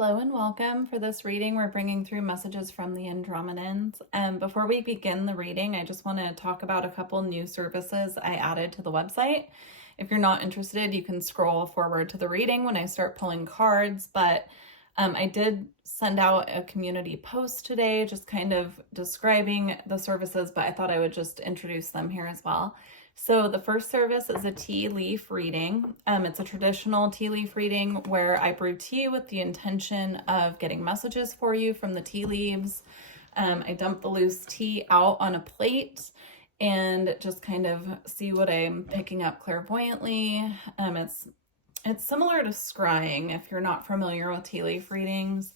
Hello and welcome. For this reading, we're bringing through messages from the Andromedans. Before we begin the reading, I just want to talk about a couple new services I added to the website. If you're not interested, you can scroll forward to the reading when I start pulling cards, but I did send out a community post today just kind of describing the services, but I thought I would just introduce them here as well. So the first service is a tea leaf reading. It's a traditional tea leaf reading where I brew tea with the intention of getting messages for you from the tea leaves. I dump the loose tea out on a plate and just kind of see what I'm picking up clairvoyantly. It's similar to scrying if you're not familiar with tea leaf readings.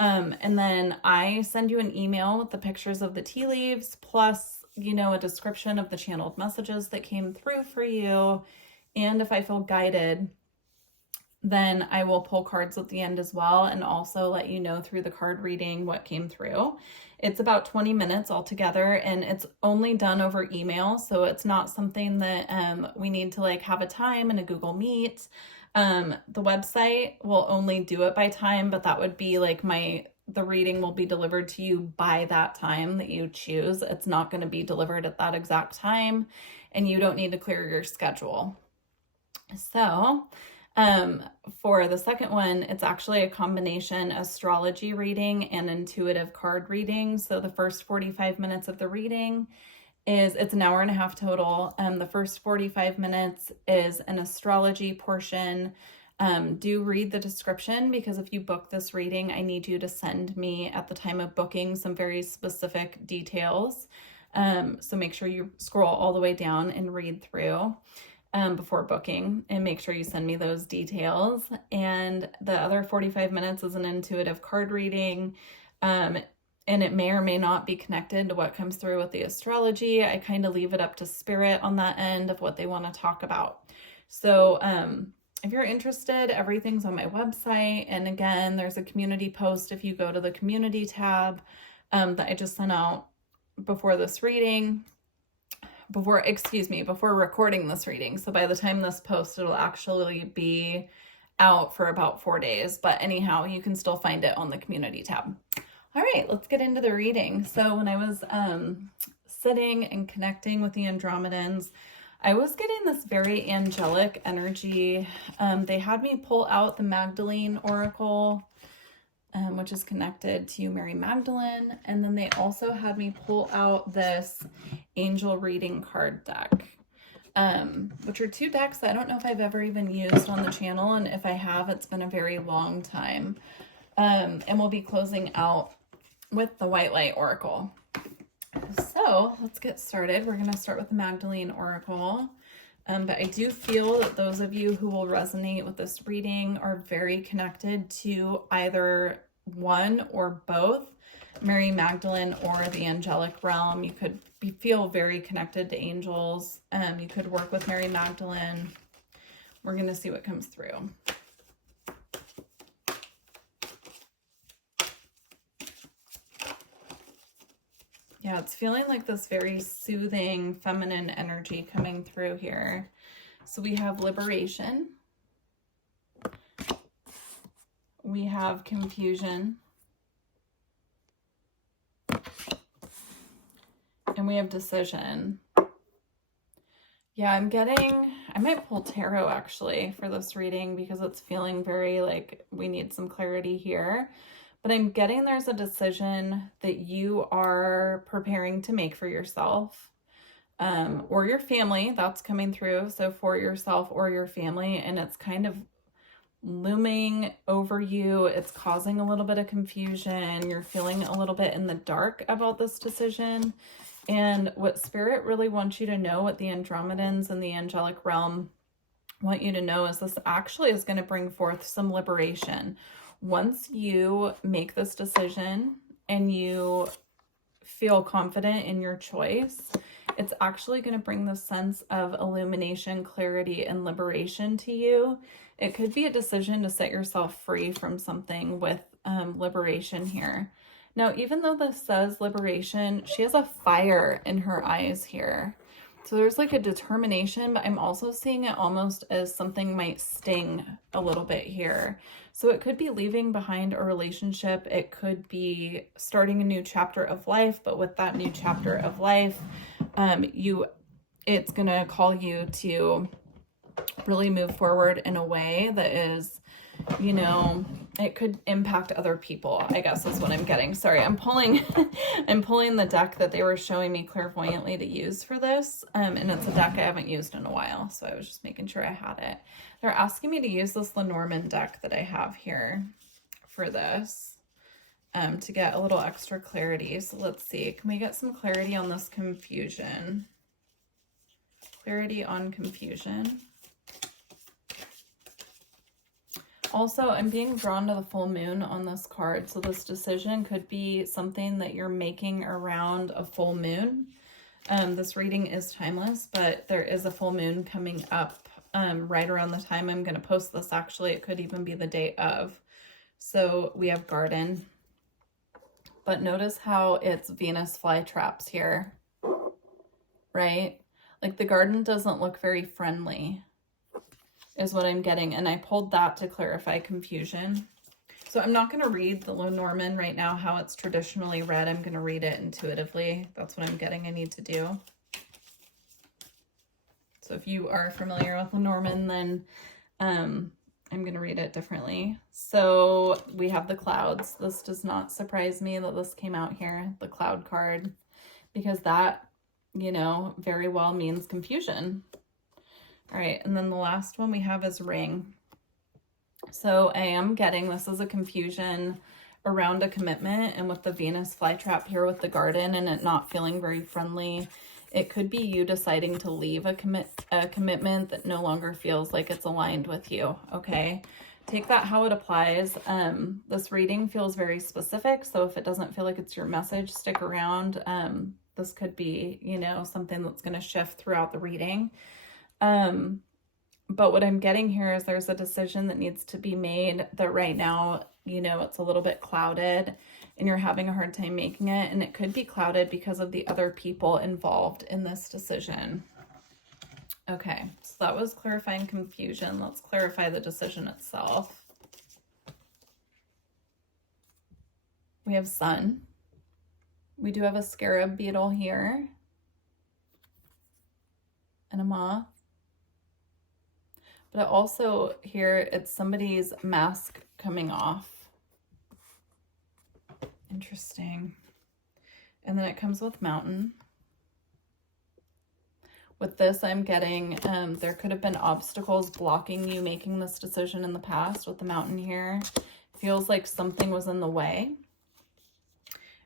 And then I send you an email with the pictures of the tea leaves plus a description of the channeled messages that came through for you. And if I feel guided, then I will pull cards at the end as well and also let you know through the card reading what came through. It's about 20 minutes altogether and it's only done over email. So it's not something that we need to have a time in a Google Meet. The website will only do it by time, but that would be the reading will be delivered to you by that time that you choose. It's not going to be delivered at that exact time, and you don't need to clear your schedule. So, for the second one, it's actually a combination astrology reading and intuitive card reading. So the first 45 minutes of the reading it's an hour and a half total. The first 45 minutes is an astrology portion. Do read the description because if you book this reading, I need you to send me at the time of booking some very specific details. So make sure you scroll all the way down and read through before booking and make sure you send me those details. And the other 45 minutes is an intuitive card reading. And it may or may not be connected to what comes through with the astrology. I kind of leave it up to spirit on that end of what they want to talk about. So, if you're interested, everything's on my website. And again, there's a community post if you go to the community tab that I just sent out before this reading, before recording this reading. So by the time this post, it'll actually be out for about 4 days. But anyhow, you can still find it on the community tab. All right, let's get into the reading. So when I was sitting and connecting with the Andromedans, I was getting this very angelic energy. They had me pull out the Magdalene Oracle, which is connected to Mary Magdalene. And then they also had me pull out this angel reading card deck, which are two decks that I don't know if I've ever even used on the channel. And if I have, it's been a very long time. And we'll be closing out with the White Light Oracle. So let's get started. We're going to start with the Magdalene Oracle. But I do feel that those of you who will resonate with this reading are very connected to either one or both Mary Magdalene or the angelic realm. You could feel very connected to angels. You could work with Mary Magdalene. We're going to see what comes through. Yeah, it's feeling like this very soothing feminine energy coming through here. So we have liberation. We have confusion. And we have decision. Yeah, I might pull tarot actually for this reading because it's feeling very like we need some clarity here. But I'm getting there's a decision that you are preparing to make for yourself or your family. That's coming through. So for yourself or your family, and it's kind of looming over you. It's causing a little bit of confusion. You're feeling a little bit in the dark about this decision. And what Spirit really wants you to know, what the Andromedans and the angelic realm want you to know, is this actually is going to bring forth some liberation. Once you make this decision and you feel confident in your choice, it's actually going to bring the sense of illumination, clarity, and liberation to you. It could be a decision to set yourself free from something with liberation here. Now, even though this says liberation, she has a fire in her eyes here. So there's like a determination, but I'm also seeing it almost as something might sting a little bit here. So it could be leaving behind a relationship. It could be starting a new chapter of life, but with that new chapter of life, it's going to call you to really move forward in a way that is, you know, it could impact other people, I guess is what I'm getting. Sorry, I'm pulling I'm pulling the deck that they were showing me clairvoyantly to use for this. And it's a deck I haven't used in a while, so I was just making sure I had it. They're asking me to use this Lenormand deck that I have here for this, to get a little extra clarity. So let's see, can we get some clarity on this confusion? Clarity on confusion. Also, I'm being drawn to the full moon on this card. So this decision could be something that you're making around a full moon. This reading is timeless, but there is a full moon coming up right around the time I'm going to post this. Actually, it could even be the day of. So we have garden. But notice how it's Venus flytraps here, right? Like the garden doesn't look very friendly, is what I'm getting. And I pulled that to clarify confusion. So I'm not going to read the Lenormand right now, how it's traditionally read. I'm going to read it intuitively. That's what I'm getting I need to do. So if you are familiar with Lenormand, then I'm going to read it differently. So we have the clouds. This does not surprise me that this came out here, the cloud card, because that, you know, very well means confusion. All right, and then the last one we have is ring. So I am getting, this is a confusion around a commitment, and with the Venus flytrap here with the garden and it not feeling very friendly, it could be you deciding to leave a commitment that no longer feels like it's aligned with you, okay? Take that how it applies. This reading feels very specific, so if it doesn't feel like it's your message, stick around. This could be, you know, something that's going to shift throughout the reading. But what I'm getting here is there's a decision that needs to be made that right now, you know, it's a little bit clouded and you're having a hard time making it. And it could be clouded because of the other people involved in this decision. Okay, so that was clarifying confusion. Let's clarify the decision itself. We have sun. We do have a scarab beetle here. And a moth. But also here, it's somebody's mask coming off. Interesting. And then it comes with mountain. With this, I'm getting, there could have been obstacles blocking you making this decision in the past with the mountain here. Feels like something was in the way.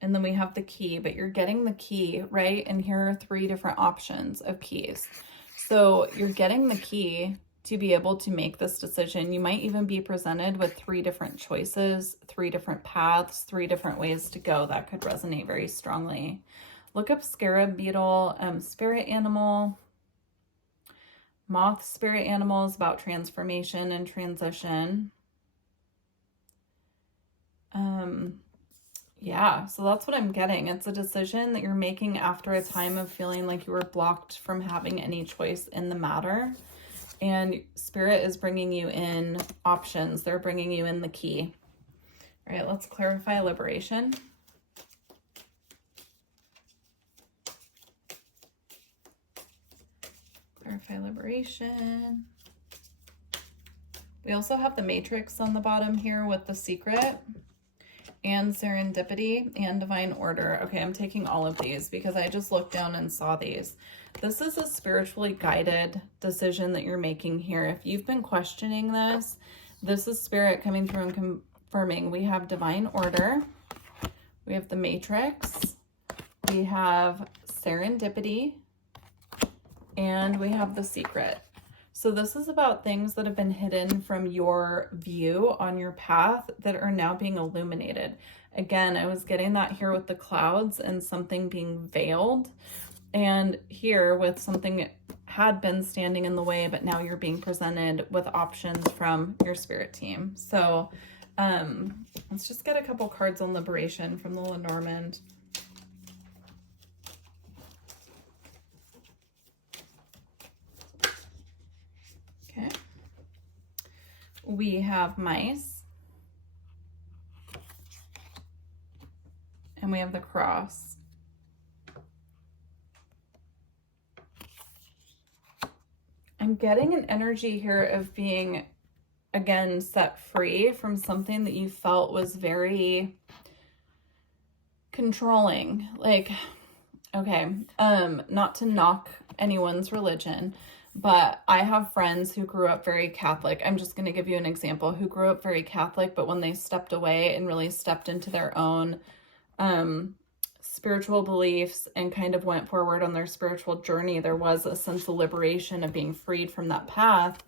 And then we have the key, but you're getting the key, right? And here are 3 different options of keys. So you're getting the key to be able to make this decision. You might even be presented with 3 different choices, 3 different paths, 3 different ways to go. That could resonate very strongly. Look up scarab beetle, spirit animal. Moth spirit animal is about transformation and transition. Yeah, so that's what I'm getting. It's a decision that you're making after a time of feeling like you were blocked from having any choice in the matter. And Spirit is bringing you in options. They're bringing you in the key. All right, let's clarify liberation. Clarify liberation. We also have the matrix on the bottom here with the secret and serendipity and divine order. Okay, I'm taking all of these because I just looked down and saw these. This is a spiritually guided decision that you're making here. If you've been questioning this, this is Spirit coming through and confirming. We have divine order. We have the matrix. We have serendipity. And we have the secret. So this is about things that have been hidden from your view on your path that are now being illuminated. Again, I was getting that here with the clouds and something being veiled. And here with something that had been standing in the way, but now you're being presented with options from your spirit team. So let's just get a couple cards on liberation from the Lenormand. Okay. We have mice. we have the cross. I'm getting an energy here of being, again, set free from something that you felt was very controlling. Like, okay, not to knock anyone's religion, but I have friends who grew up very Catholic. I'm just going to give you an example, who grew up very Catholic, but when they stepped away and really stepped into their own spiritual beliefs and kind of went forward on their spiritual journey, there was a sense of liberation of being freed from that path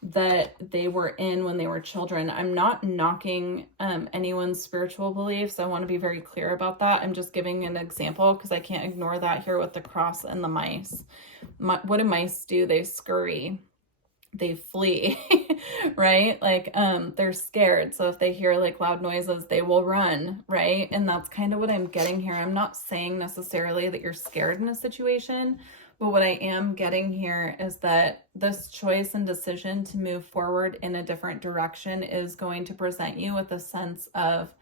that they were in when they were children. I'm not knocking anyone's spiritual beliefs. I want to be very clear about that. I'm just giving an example because I can't ignore that here with the cross and the mice. What do mice do? They scurry. They flee, right? Like, they're scared. So if they hear like loud noises, they will run, right? And that's kind of what I'm getting here. I'm not saying necessarily that you're scared in a situation, but what I am getting here is that this choice and decision to move forward in a different direction is going to present you with a sense of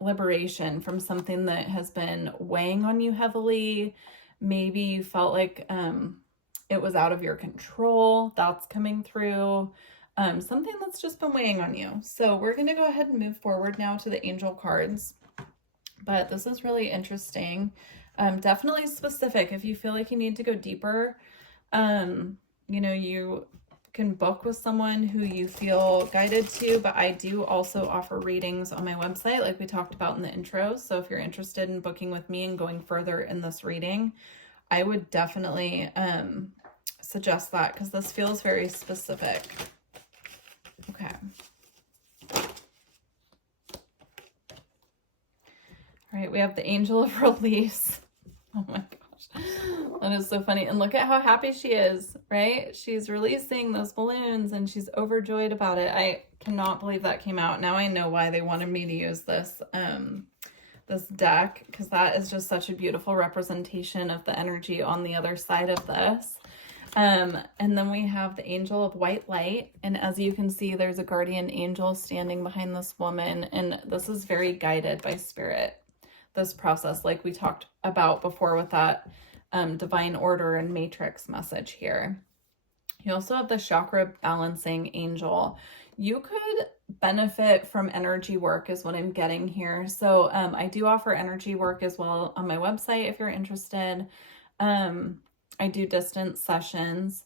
liberation from something that has been weighing on you heavily. Maybe you felt like it was out of your control. That's coming through. Something that's just been weighing on you. So we're going to go ahead and move forward now to the angel cards. But this is really interesting. Definitely specific. If you feel like you need to go deeper, you know, you can book with someone who you feel guided to, but I do also offer readings on my website, like we talked about in the intro. So if you're interested in booking with me and going further in this reading, I would definitely suggest that because this feels very specific. Okay. All right, we have the angel of release. Oh my gosh, that is so funny. And look at how happy she is, right? She's releasing those balloons and she's overjoyed about it. I cannot believe that came out. Now I know why they wanted me to use this this deck, because that is just such a beautiful representation of the energy on the other side of this. And then we have the angel of white light. And as you can see, there's a guardian angel standing behind this woman. And this is very guided by spirit, this process, like we talked about before with that divine order and matrix message here. You also have the chakra balancing angel. You could benefit from energy work is what I'm getting here. So I do offer energy work as well on my website if you're interested. I do distance sessions,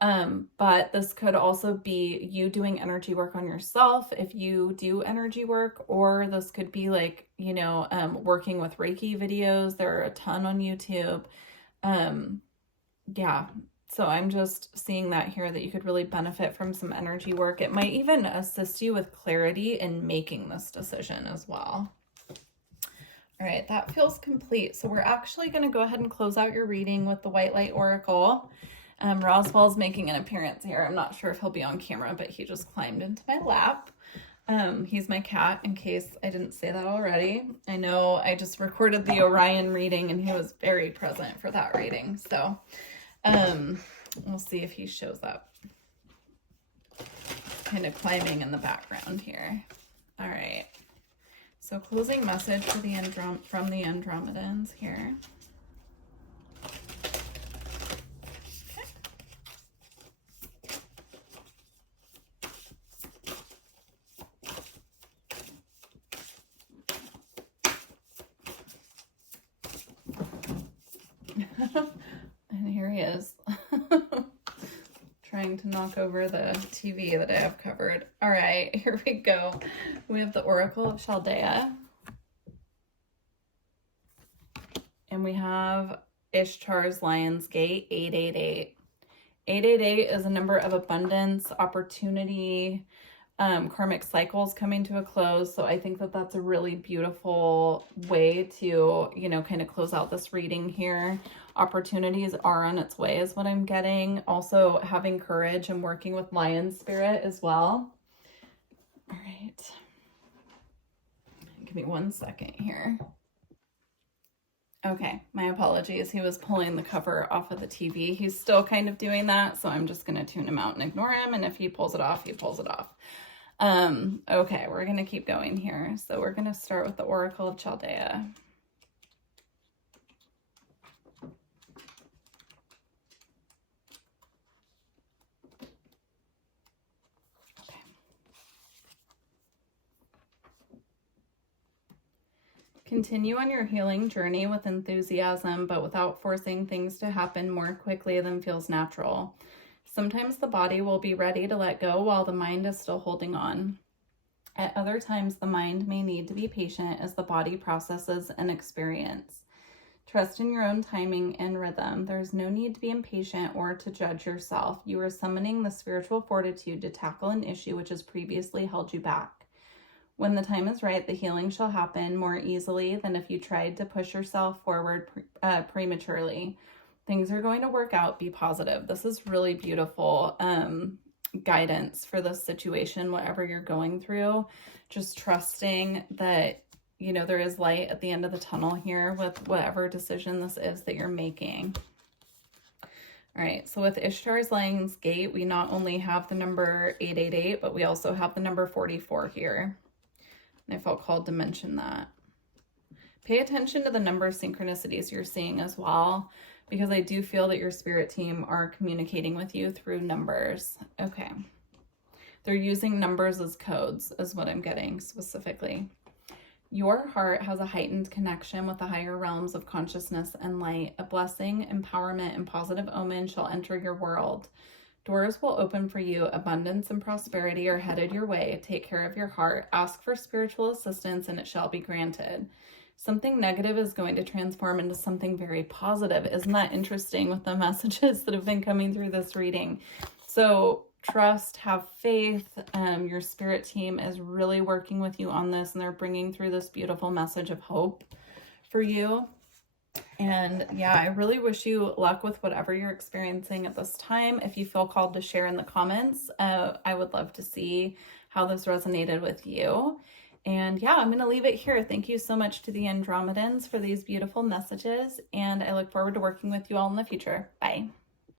but this could also be you doing energy work on yourself if you do energy work, or this could be like, you know, working with Reiki videos. There are a ton on YouTube. Yeah. So I'm just seeing that here, that you could really benefit from some energy work. It might even assist you with clarity in making this decision as well. All right, that feels complete. So we're actually going to go ahead and close out your reading with the White Light Oracle. Roswell's making an appearance here. I'm not sure if he'll be on camera, but he just climbed into my lap. He's my cat, in case I didn't say that already. I know I just recorded the Orion reading and he was very present for that reading. So we'll see if he shows up. Kind of climbing in the background here. All right. So closing message for the from the Andromedans here. And here he is. Trying to knock over the TV that I have covered. All right, here we go. We have the Oracle of Chaldea. And we have Ishtar's Lion's Gate, 888. 888 is a number of abundance, opportunity, karmic cycles coming to a close. So I think that that's a really beautiful way to, you know, kind of close out this reading here. Opportunities are on its way is what I'm getting. Also having courage and working with lion spirit as well. All right. Give me 1 second here. Okay, my apologies. He was pulling the cover off of the TV. He's still kind of doing that, so I'm just going to tune him out and ignore him. And if he pulls it off, he pulls it off. Okay, we're going to keep going here. So we're going to start with the Oracle of Chaldea. Continue on your healing journey with enthusiasm, but without forcing things to happen more quickly than feels natural. Sometimes the body will be ready to let go while the mind is still holding on. At other times, the mind may need to be patient as the body processes an experience. Trust in your own timing and rhythm. There's no need to be impatient or to judge yourself. You are summoning the spiritual fortitude to tackle an issue which has previously held you back. When the time is right, the healing shall happen more easily than if you tried to push yourself forward prematurely. Things are going to work out. Be positive. This is really beautiful guidance for this situation, whatever you're going through. Just trusting that, you know, there is light at the end of the tunnel here with whatever decision this is that you're making. All right, so with Ishtar's Lion's Gate, we not only have the number 888, but we also have the number 44 here. And I felt called to mention that. Pay attention to the number of synchronicities you're seeing as well, because I do feel that your spirit team are communicating with you through numbers. Okay. They're using numbers as codes, is what I'm getting specifically. Your heart has a heightened connection with the higher realms of consciousness and light. A blessing, empowerment, and positive omen shall enter your world. Doors will open for you. Abundance and prosperity are headed your way. Take care of your heart. Ask for spiritual assistance and it shall be granted. Something negative is going to transform into something very positive. Isn't that interesting with the messages that have been coming through this reading? So trust, have faith. Your spirit team is really working with you on this, and they're bringing through this beautiful message of hope for you. And yeah, I really wish you luck with whatever you're experiencing at this time. If you feel called to share in the comments, I would love to see how this resonated with you. And yeah, I'm going to leave it here. Thank you so much to the Andromedans for these beautiful messages, and I look forward to working with you all in the future. Bye.